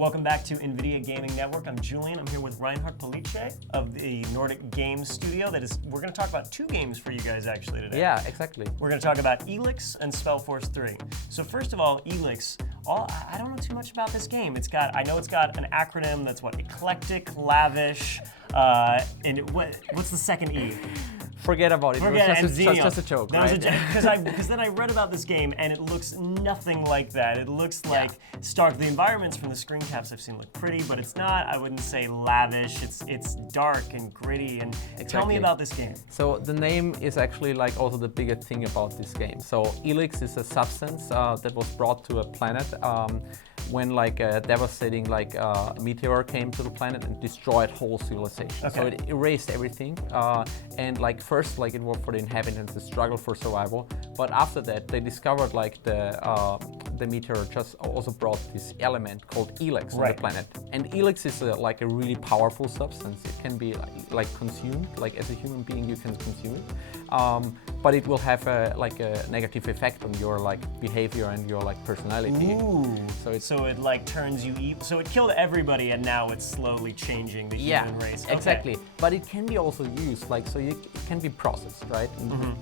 Welcome back to NVIDIA Gaming Network. I'm Julian. I'm here with Reinhard Police of the Nordic Games studio. We're going to talk about two games for you guys actually today. Yeah, exactly. We're going to talk about ELEX and SpellForce 3. So first of all, ELEX. I don't know too much about this game. I know it's got an acronym that's what? Eclectic, lavish, and what's the second E? Forget about it. Forget it was just a joke, right? Because then I read about this game and it looks nothing like that. It looks like stark. The environments from the screen caps I've seen look pretty, but it's not. I wouldn't say lavish. It's dark and gritty. And tell me about this game. So the name is actually like also the biggest thing about this game. So ELEX is a substance that was brought to a planet when like a devastating meteor came to the planet and destroyed whole civilization. Okay. So it erased everything. And like first it was for the inhabitants to struggle for survival, but after that they discovered like the meteor just also brought this element called ELEX on the planet. And ELEX is like a really powerful substance. It can be like consumed, like as a human being you can consume it. But it will have a negative effect on your behavior and your personality. Ooh. So it like turns you evil. So it killed everybody and now it's slowly changing the human race. Okay. Exactly. But it can be also used it can be processed, right? And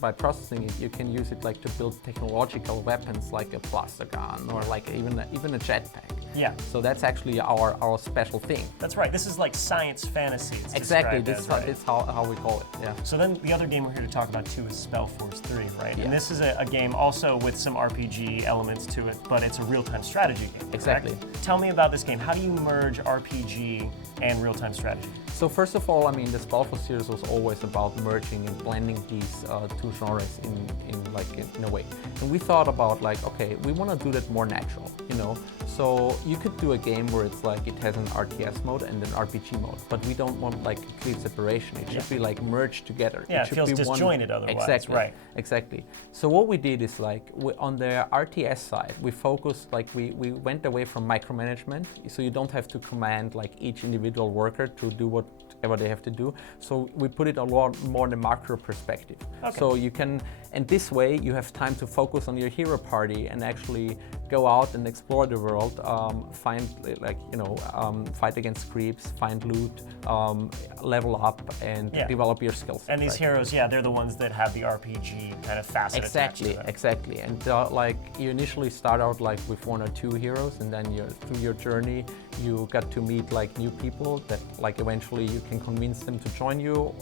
by processing it, you can use it to build technological weapons like a cluster gun or even a jetpack. Yeah. So that's actually our special thing. That's right. This is like science fantasy. Exactly. This is how we call it. Yeah. So then the other game we're here to talk about too is SpellForce 3, right? Yeah. And this is a game also with some RPG elements to it, but it's a real-time strategy game. Exactly. Correct? Tell me about this game. How do you merge RPG and real-time strategy? So first of all, I mean, the SpellForce series was always about merging and blending these two genres in a way. And we thought about okay, we want to do that more natural, you know? So you could do a game where it's it has an RTS mode and an RPG mode, but we don't want a clear separation. It should be merged together. Yeah, it feels disjointed otherwise. Exactly. Right. Exactly. So what we did is on the RTS side, we focused we went away from micromanagement, so you don't have to command each individual worker to do whatever they have to do. So we put it a lot more in the macro perspective. Okay. So you can, and this way you have time to focus on your hero party and actually go out and explore the world, find fight against creeps, find loot, level up, and develop your skills. And these heroes, they're the ones that have the RPG kind of facet attached to them. Exactly. And you initially start out with one or two heroes, and then through your journey you got to meet new people that eventually you can convince them to join you,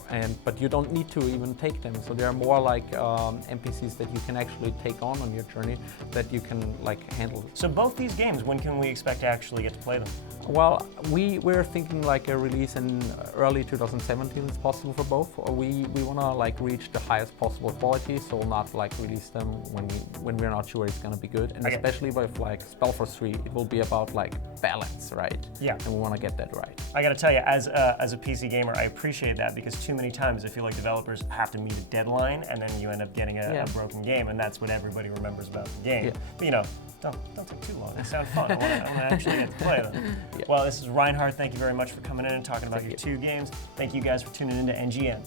but you don't need to even take them. So there are more NPCs that you can actually take on your journey that you can handle. So both these games, when can we expect to actually get to play them? Well, we're thinking a release in early 2017 is possible for both. We want to reach the highest possible quality, so not release them when we're not sure it's going to be good. And especially with SpellForce 3, it will be about balance, right? Yeah. And we want to get that right. I got to tell you, as a PC gamer, I appreciate that because too many times I feel like developers have to meet a deadline and then you end up getting a broken game, and that's what everybody remembers about the game. Yeah. But don't take too long. They sound fun. I want to actually get to play them. Yeah. Well, this is Reinhard. Thank you very much for coming in and talking about your two games. Thank you guys for tuning in to NGN.